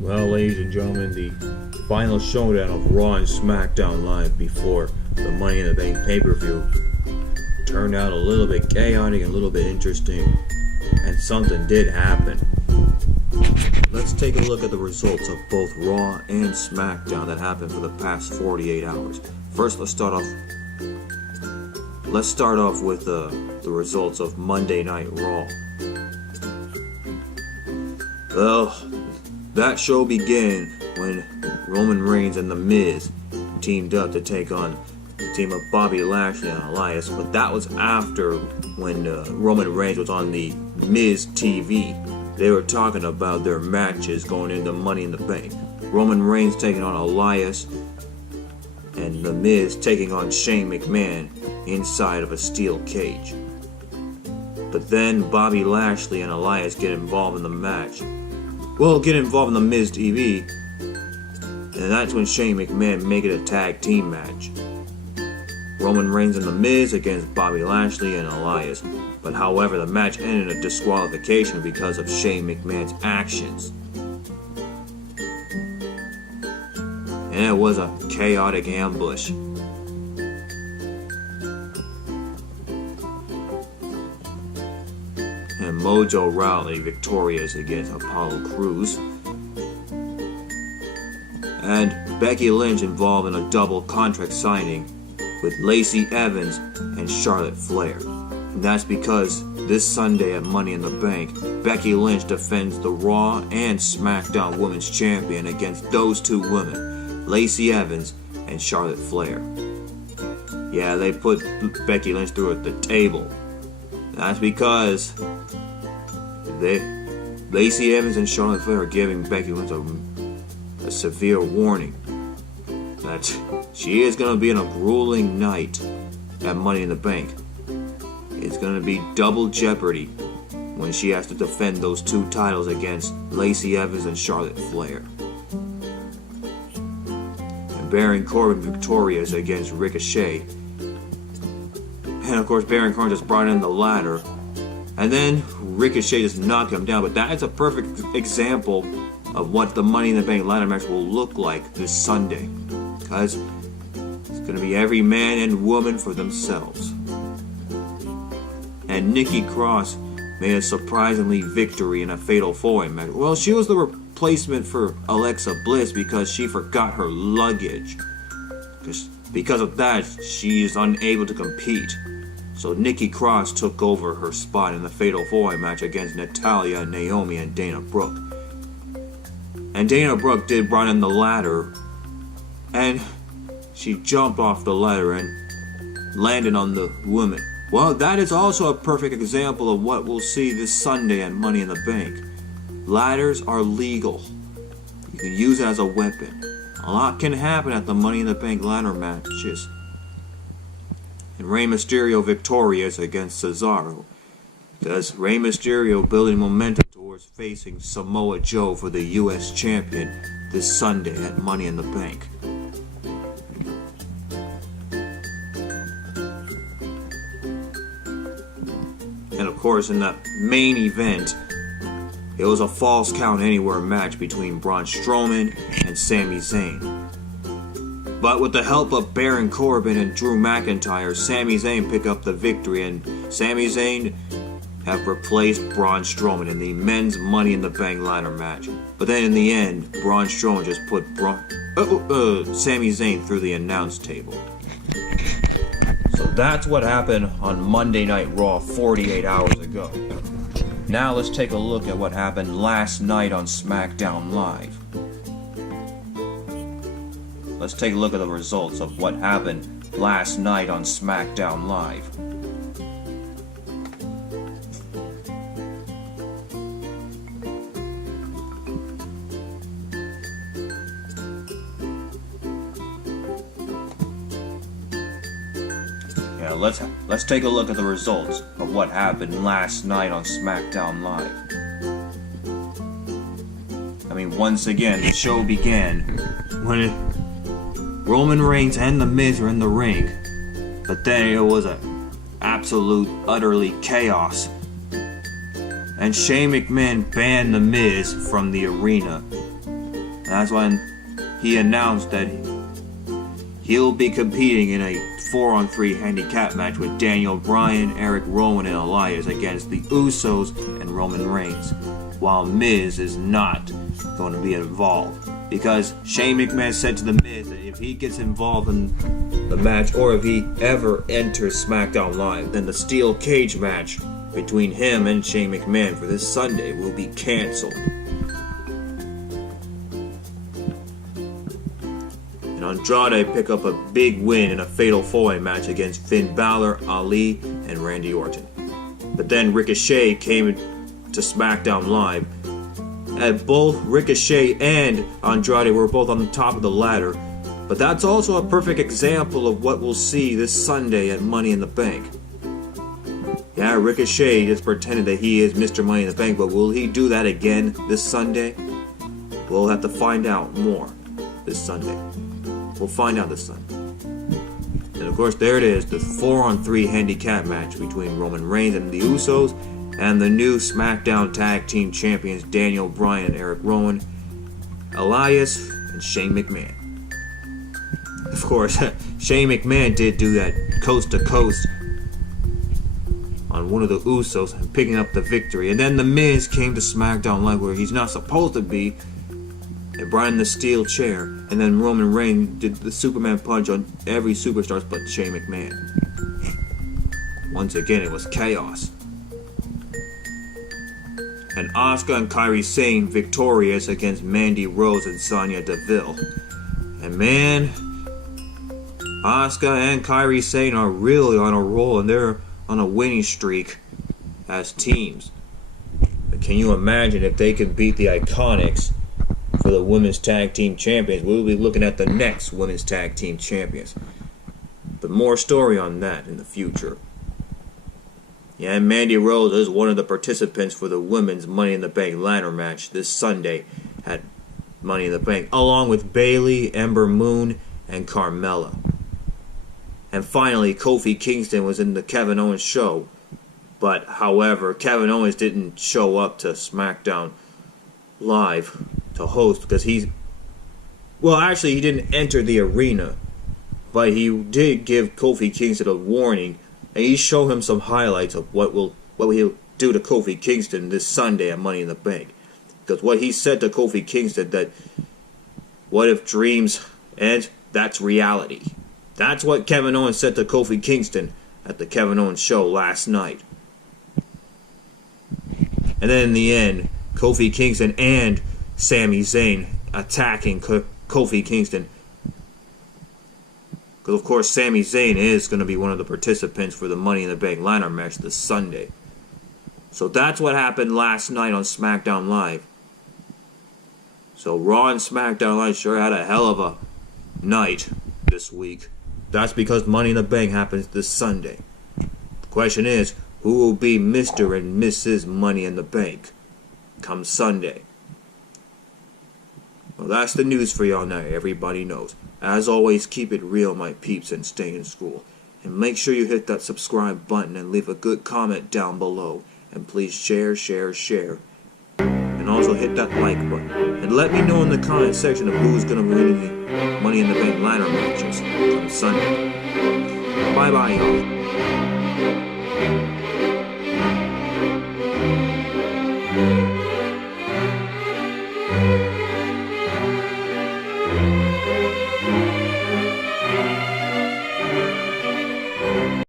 Well, ladies and gentlemen, the final showdown of Raw and Smackdown Live before the Money in the Bank pay-per-view turned out a little bit chaotic and a little bit interesting, and something did happen. Let's take a look at the results of both Raw and Smackdown that happened for the past 48 hours. First, let's start off with the results of Monday Night Raw. Well, that show began when Roman Reigns and The Miz teamed up to take on the team of Bobby Lashley and Elias, but that was after when Roman Reigns was on the MIZ TV. They were talking about their matches going into Money in the Bank. Roman Reigns taking on Elias, and The Miz taking on Shane McMahon inside of a steel cage. But then Bobby Lashley and Elias get involved in the match. Well, get involved in the MIZ TV, and that's when Shane McMahon make it a tag team match. Roman Reigns and The Miz against Bobby Lashley and Elias. But however, the match ended in a disqualification because of Shane McMahon's actions. And it was a chaotic ambush. And Mojo Rowley victorious against Apollo Crews. And Becky Lynch involved in a double contract signing with Lacey Evans and Charlotte Flair. And that's because this Sunday at Money in the Bank, Becky Lynch defends the Raw and SmackDown Women's Champion against those two women, Lacey Evans and Charlotte Flair. Yeah, they put Becky Lynch through at the table. That's because Lacey Evans and Charlotte Flair are giving Becky Lynch a severe warning that she is going to be in a grueling night at Money in the Bank. It's going to be double jeopardy when she has to defend those two titles against Lacey Evans and Charlotte Flair. And Baron Corbin victorious against Ricochet. And of course Baron Corbin just brought in the ladder. And then Ricochet just knocked him down. But that is a perfect example of what the Money in the Bank ladder match will look like this Sunday. Because it's going to be every man and woman for themselves. And Nikki Cross made a surprisingly victory in a fatal 4-way match. Well, she was the replacement for Alexa Bliss because she forgot her luggage. Because of that, she is unable to compete. So Nikki Cross took over her spot in the fatal 4-way match against Natalya, Naomi, and Dana Brooke. And Dana Brooke did run in the ladder, and she jumped off the ladder and landed on the woman. Well, that is also a perfect example of what we'll see this Sunday at Money in the Bank. Ladders are legal. You can use it as a weapon. A lot can happen at the Money in the Bank ladder matches. And Rey Mysterio victorious against Cesaro. Because Rey Mysterio building momentum towards facing Samoa Joe for the US Champion this Sunday at Money in the Bank. And of course, in that main event, it was a false count anywhere match between Braun Strowman and Sami Zayn. But with the help of Baron Corbin and Drew McIntyre, Sami Zayn picked up the victory, and Sami Zayn have replaced Braun Strowman in the men's Money in the Bank ladder match. But then in the end, Braun Strowman just put Sami Zayn through the announce table. So that's what happened on Monday Night Raw 48 hours ago. Now let's take a look at what happened last night on Smackdown Live. Let's take a look at the results of what happened last night on Smackdown Live. Yeah, let's take a look at the results of what happened last night on Smackdown Live. I mean, once again, the show began when Roman Reigns and The Miz were in the ring, but then it was an absolute, utterly chaos. And Shane McMahon banned The Miz from the arena And that's when he announced that he'll be competing in a 4-on-3 handicap match with Daniel Bryan, Erik Rowan, and Elias against the Usos and Roman Reigns, while Miz is not going to be involved. Because Shane McMahon said to the Miz that if he gets involved in the match, or if he ever enters SmackDown Live, then the steel cage match between him and Shane McMahon for this Sunday will be cancelled. And Andrade picked up a big win in a fatal 4-way match against Finn Balor, Ali, and Randy Orton. But then Ricochet came to SmackDown Live, and both Ricochet and Andrade were both on the top of the ladder. But that's also a perfect example of what we'll see this Sunday at Money in the Bank. Yeah, Ricochet just pretended that he is Mr. Money in the Bank, but will he do that again this Sunday? We'll have to find out more this Sunday. We'll find out this Sunday. And of course, there it is, the 4-on-3 handicap match between Roman Reigns and the Usos and the new SmackDown Tag Team Champions Daniel Bryan and Erik Rowan, Elias, and Shane McMahon. Of course, Shane McMahon did do that coast to coast on one of the Usos and picking up the victory. And then the Miz came to SmackDown Live where he's not supposed to be, and brought in the steel chair. And then Roman Reigns did the Superman punch on every superstar but Shane McMahon. Once again, it was chaos. And Asuka and Kairi Sane victorious against Mandy Rose and Sonya Deville. And man, Asuka and Kairi Sane are really on a roll, and they're on a winning streak as teams. But can you imagine if they can beat the Iconics for the Women's Tag Team Champions? We'll be looking at the next Women's Tag Team Champions. But more story on that in the future. Yeah, and Mandy Rose is one of the participants for the Women's Money in the Bank ladder match this Sunday at Money in the Bank, along with Bayley, Ember Moon, and Carmella. And finally, Kofi Kingston was in the Kevin Owens show. But, however, Kevin Owens didn't show up to SmackDown Live to host because he didn't enter the arena. But he did give Kofi Kingston a warning, and he showed him some highlights of what he'll do to Kofi Kingston this Sunday at Money in the Bank. Because what he said to Kofi Kingston, that what if dreams end? That's reality. That's what Kevin Owens said to Kofi Kingston at the Kevin Owens show last night. And then in the end, Kofi Kingston and Sami Zayn attacking Kofi Kingston. Because of course Sami Zayn is going to be one of the participants for the Money in the Bank ladder match this Sunday. So that's what happened last night on SmackDown Live. So Raw and SmackDown Live sure had a hell of a night this week. That's because Money in the Bank happens this Sunday. The question is, who will be Mr. and Mrs. Money in the Bank come Sunday? Well, that's the news for y'all now. Everybody knows. As always, keep it real, my peeps, and stay in school. And make sure you hit that subscribe button and leave a good comment down below. And please share. And also hit that like button. And let me know in the comment section of who's going to win the Money in the Bank ladder matches on Sunday. Bye-bye, y'all.